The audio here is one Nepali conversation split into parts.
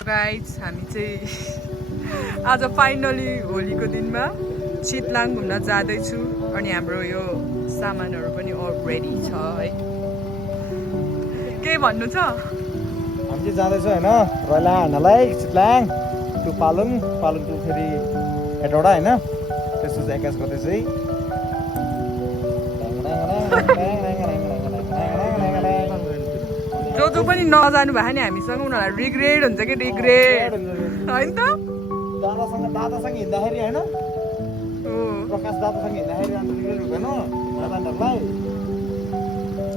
गाइज हामी चाहिँ आज फाइनली होलीको दिनमा चितलाङ घुम्न जाँदैछु अनि हाम्रो यो सामानहरू पनि रेडी छ है। के भन्नु छ? हामी चाहिँ जाँदैछौँ होइन रैला हान्नलाई चितलाङ टु पालुङ टु फेरि हेटौडा होइन त्यसो चाहिँ एक्कास गर्दैछ है। जो पनि नजानु भयो नि हामीसँग उनीहरूलाई रिग्रेट हुन्छ कि रिग्रेट होइन त। दादासँग हिँड्दाखेरि होइन प्रकाश दादासँग हिँड्दाखेरि अन्त रिग्रेट हुँदैन दादाहरूलाई।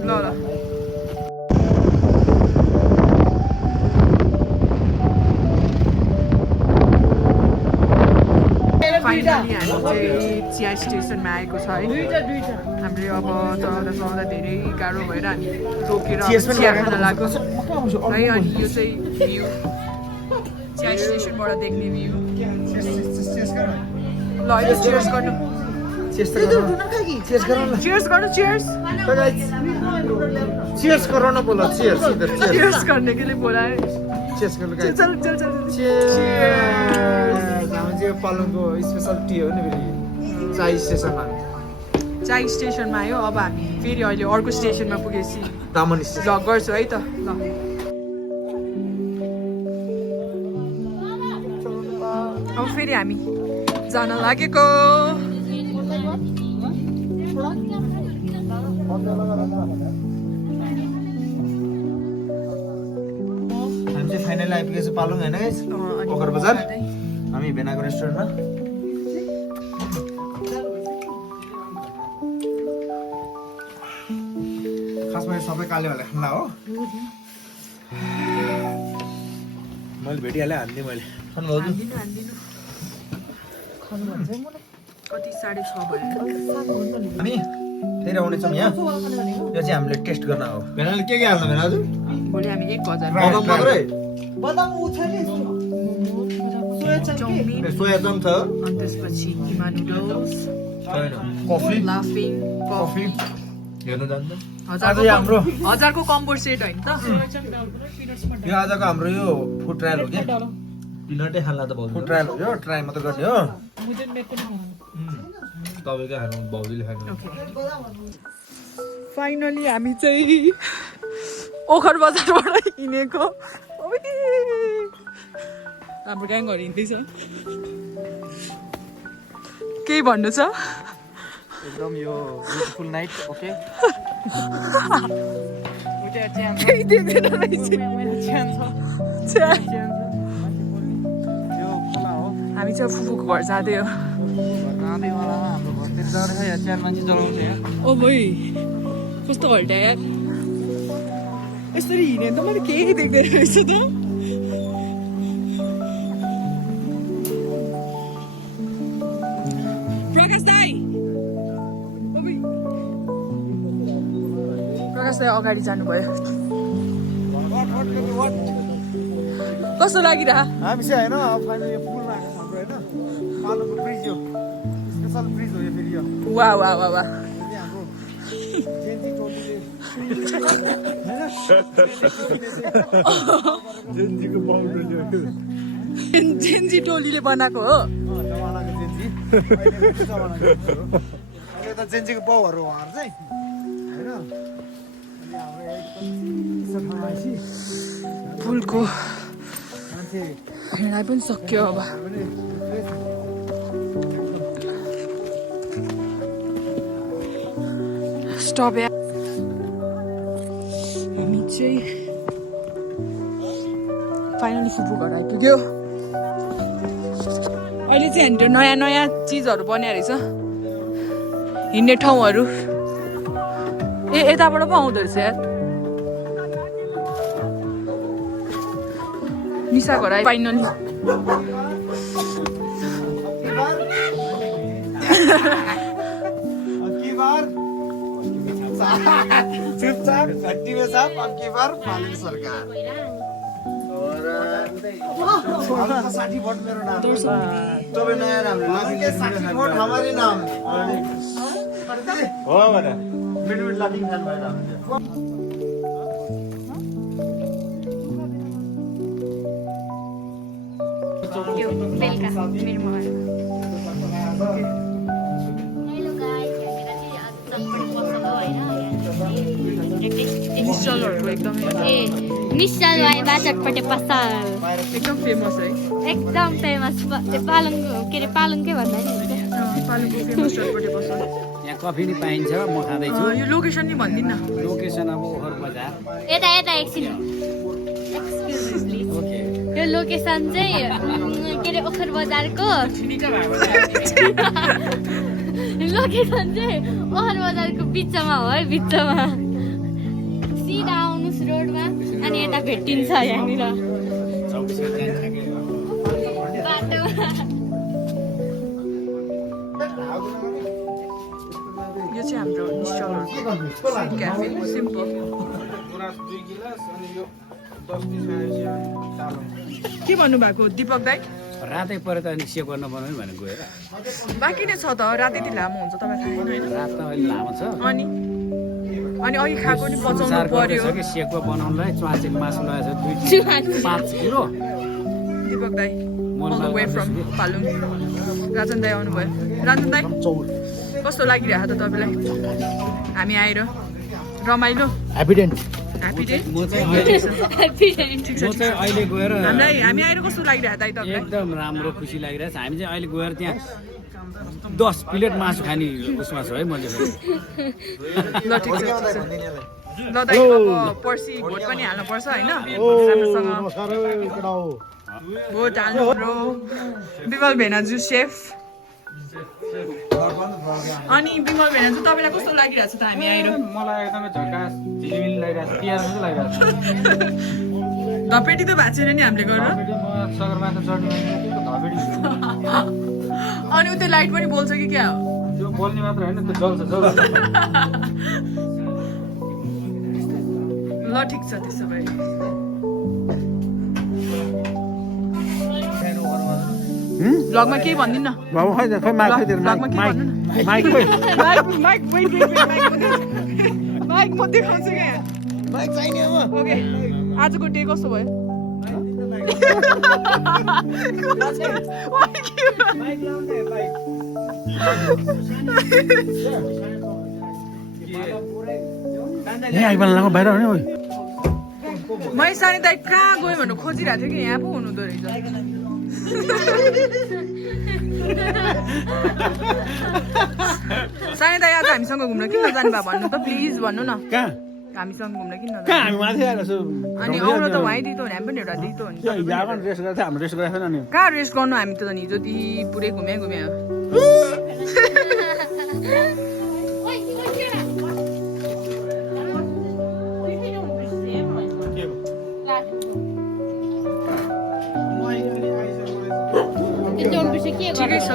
ल ल फाइनली हामी चाहिँ चिया स्टेसनमा आएको छ है। हामीले अब चलाउँदा धेरै गाह्रो भएर हामी रोकेर चिया खान लाग्यो है। अनि यो चाहिँ भ्यू चिया स्टेसनबाट देख्ने भ्यू। ल अहिले चियर्स गर्नु। चियर्स गर्नु चियर्स चियर्स गरौँ न बोला चियर्स चियर्स गर्ने के लिए बोलाए। चियर्स गर्नु चल चल चल हामी चाहिँ पालुङको स्पेसल टी हो नि फेरि चाय स्टेसनमा। चाय स्टेसनमा आयो। अब हामी फेरि अहिले अर्को स्टेसनमा पुगेपछि दामन स्टेसन भ्लग गर्छु है त। ल अब फेरि हामी जान लागेको। हामी चाहिँ फाइनली आइपुगेको पालुङ होइन ओखर बजार। हामी भेनाको रेस्टुरेन्टमा खासमा सबै काले भाले खाना हो। मैले भेटिहालेँ हान्दिएँ मैले कति 6:30 भयो। हामी फेरि आउनेछौँ यहाँ। यो चाहिँ हामीले टेस्ट गर्न हो। भेनाले के हाल्नु भेना हजुर? भोलि हामी 1000 चाउमिन सोया चम्प छ अनि त्यसपछि किमा नुडल्स कफी लाफिङ कफी हेर्नु जान्छ। हाम्रो 1000को कम्बो सेट होइन त। यो आजको हाम्रो यो फुड ट्रायल हो क्या। पिनटै खाल्ला त भाउ फुड ट्रायल हो यो ट्राई मात्र गर्ने हो। तपाईँकै खानु भाउजूले खानु। फाइनली हामी चाहिँ ओखर बजारबाट हिँडेको। हाम्रो ग्याङहरू हिँड्दैछ है। केही भन्नु छ? एकदम यो ब्युटिफुल नाइट ओके। केही देख्दैन रहेछ। हामी चाहिँ फुपूको घर जाँदै हो। ओ भाइ कस्तो हल्टा यार। यसरी हिँडेँ त मैले केही देख्दैन रहेछ त। प्रकाश दाई अगाडि जानुभयो। कस्तो लागिरह? हामी चाहिँ होइन फाइनली पुलमा आएको छ हाम्रो होइन पालुङको ब्रिज यो स्पेसल ब्रिज हो यो फेरि यो। वाह वाह वाह वाह। हाम्रो जेन्जी टोलीले बनाएको हो। जमानाको जेन्जी अहिले त जेन्जीको बाउहरू उहाँहरू चाहिँ होइन। पुलको हिँडाइ पनि सक्यो अब। स्टप या हामी चाहिँ फाइनली फुपू घर आइपुग्यो। अहिले चाहिँ हाम्रो नयाँ नयाँ चिजहरू बन्या रहेछ हिँड्ने ठाउँहरू। यताबाट पो आउँदो रहेछ यार। निसा घर आयो फाइनली। चुपचाप में साहब आपकी बार पालन सरकार 60 वोट मेरो नाम तपाईँ नयाँ राम्रो 60 वोट हमारे नाम हो भने मिड लाफिङ फ्यान भएर हाम्रो। बेलुका मेरो मगर हेलो गाइस यहाँनिर चाहिँ चटपटी पसल हो हैन मिसलहरुको एकदमै ए मिसल वाइबा चटपटे पसल एकदम फेमस है एकदम फेमस पालङ के रे पालङकै भन्दा नि नेपालको फेमस चटपटे पसल यहाँ कफी नि पाइन्छ म खाँदैछु यो लोकेसन नि भनिदिनु न लोकेसन अब ओखर बजार यता यता एकछिन ओके यो लोकेसन चाहिँ के रे ओखर बजारको लोकेसन चाहिँ ओखर बजारको बिचमा हो है बिचमा सिधा आउनुहोस् रोडमा अनि यता भेटिन्छ यहाँनिर बाटोमा यो चाहिँ हाम्रो निश्चलहरुको क्याफे सिम्पल के भन्नुभएको दीपक दाई रातै पऱ्यो त अनि सेभ गर्न बनाउने भनेर गएर बाँकी नै छ त राति यति लामो हुन्छ तपाईँ थाहा छैन होइन रात त अहिले लामो छ अनि अघि खाएको नि पचाउनु चार पर्यो गर्दैछ कि सेकको बनाउनलाई च्वाचे मासु लगाएको छ 5 किलो दीपक दाई all the way from Palung Rajan दाई आउनुभयो राजन दाई कस्तो लागिरहेको त तपाईँलाई हामी आएर रमाइलो ह्याप्पी डे म चाहिँ अहिले गएर हामी आएर कस्तो लागिरहेको दाइ तपाईँलाई एकदम राम्रो खुसी लागिरहेछ हामी चाहिँ अहिले गएर त्यहाँ 10 प्लेट मासु खाने उसमा छु है म चाहिँ ल ठिक छ ल दाइ अब पर्सि भोट पनि हाल्नु पर्छ होइन राम्रोसँग भोट हाल्नु ब्रो विमल भेनाजु सेफ अनि विमल भेनाजु तपाईँलाई कस्तो लागिरहेको छ त हामी आएर मलाई एकदमै झकास झिलिमिली लागिरहेको छ तिहार जस्तो लागिरहेको छ धपेटी त भएको छैन नि हामीले गरेर सगरमाथा चढ्ने धपेटी अनि उतै लाइट पनि बोल्छ कि क्या हो त्यो बोल्ने मात्र होइन त्यो जल्छ ल ठिक छ त्यसो भए भ्लगमा केही भनिदिनु न बाबु खै खै माइक खै तेरो भ्लगमा केही भन्नु न माइक खै माइक वेट माइक म देखाउँछु क्या माइक चाहिने अब ओके आजको डे कस्तो भयो माइक लाउने माइक यहाँ आइबन लाग्यो बाहिर हो नि ओइ मै सानी दाइ कहाँ गयो भनेर खोजिरहेको थियो कि यहाँ पो हुनुहुँदो रहेछ सानी दाइ आज हामीसँग घुम्न किन नजानु भयो भन्नु त प्लिज भन्नु न कहाँ हामीसँग घुम्न किन कहाँ नजानु हामी माथि आएर छु अनि आउनु त वहीँ दितो भने हामी पनि एउटा दितो नि यहाँ पनि रेस्ट गरेको थियो हामी रेस्ट गरेको थिएन नि कहाँ रेस्ट गर्नु हामी त हिजो ती पुरै घुम्यो ठिकै छ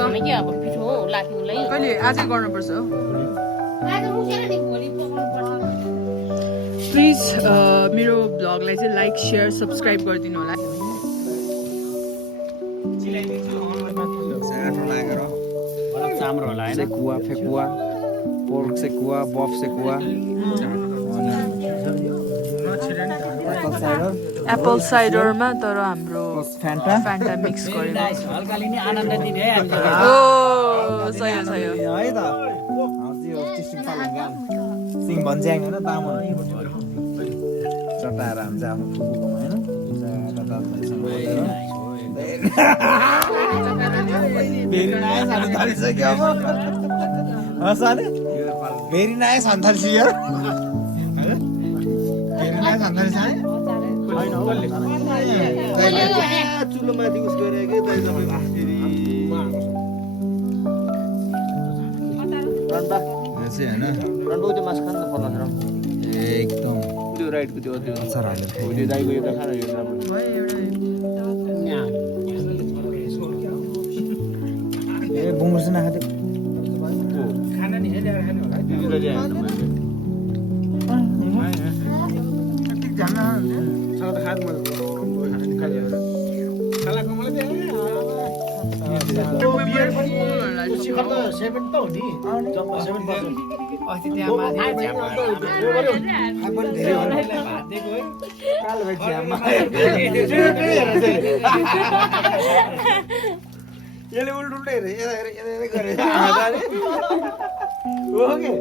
कहिले आजै गर्नुपर्छ प्लिज मेरो भ्लगलाई चाहिँ लाइक सेयर सब्सक्राइब गरिदिनु होला चाम्रो होला होइन सेकुवा फेकुवा पोर्क सेकुवा बफ सेकुवा एप्पल साइडरमा तर हाम्रो फ्यान्टा फ्यान्टा मिक्स गरेको हल्का लिने आनन्द दिने है हामी ओ सही हो है त सिङ भन्ज्याङ होइन तामाङ चटाएर हामी चाहिँ आफ्नो फुपूकोमा होइन भेरी नाइस हाल्नु थालिसक्यो अब साले भेरी नाइस हाल्नु थालिसक्यो भेरी नाइस हाल्नु थालिसक्यो चुलो माथि उस गरेको एकदम त्यो राइटको त्यो अचार हाल्यो त्यो दाइको यो त खाना ए बुङ्गुर चाहिँ नखाँदै खाना नि हेरेर खानु होला अस्ति त्यहाँ माथि यसले उल्टै हेरे यता हेरे यता यता गरे हो कि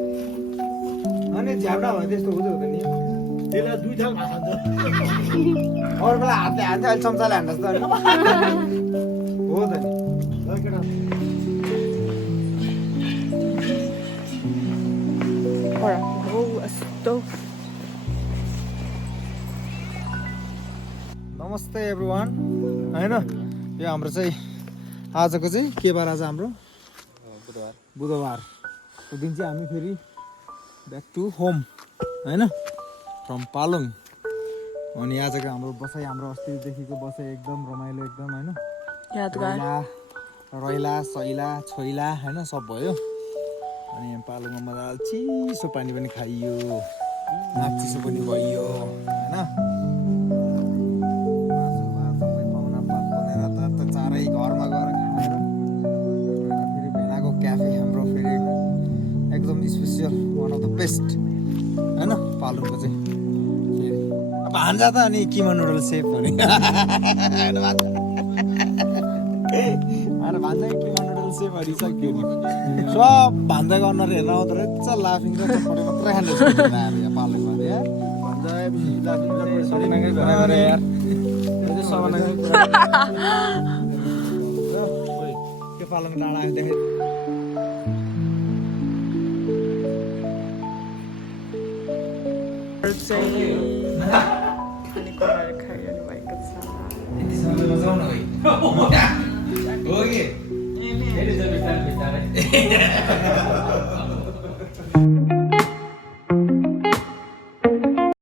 अनि झ्याप्टा भयो त्यस्तो हुँदै हुँदैन नि त्यसलाई 2 थाल भात खान्छ अरू बेला हातले हान्छ अहिले चम्चाले हान्छ जस्तो अनि हो त नि ल केटा नमस्ते एभ्रिवान होइन यो हाम्रो चाहिँ आजको चाहिँ के बार आज हाम्रो बुधबारको दिन चाहिँ हामी फेरि ब्याक टु होम होइन फ्रम पालुङ अनि आजको हाम्रो बसाइ हाम्रो अस्तिदेखिको बसाइ एकदम रमाइलो एकदम होइन रैला सैला छोइला होइन सब भयो अनि यहाँ पालुङमा मजाले चिसो पानी पनि खाइयो नाक चिसो पनि भइयो होइन चारै घरमा गएर खाएर फेरि भेनाको क्याफे हाम्रो फेरि एकदम special one of the best होइन पालुङको चाहिँ फेरि भान्जा त अनि किमा नुडल सेफ भने भान्जा किमा नुडल सेफ भनिसक्यो नि सब भान्जाको अनुहार हेरेर आउँदो रहेछ लाफिङ र चटपटे मात्रै खाने यहाँ पालुङमा त्यो पालुङ डाँडा देखे खानेकुराहरू खाइरहनु भएको छ हो कि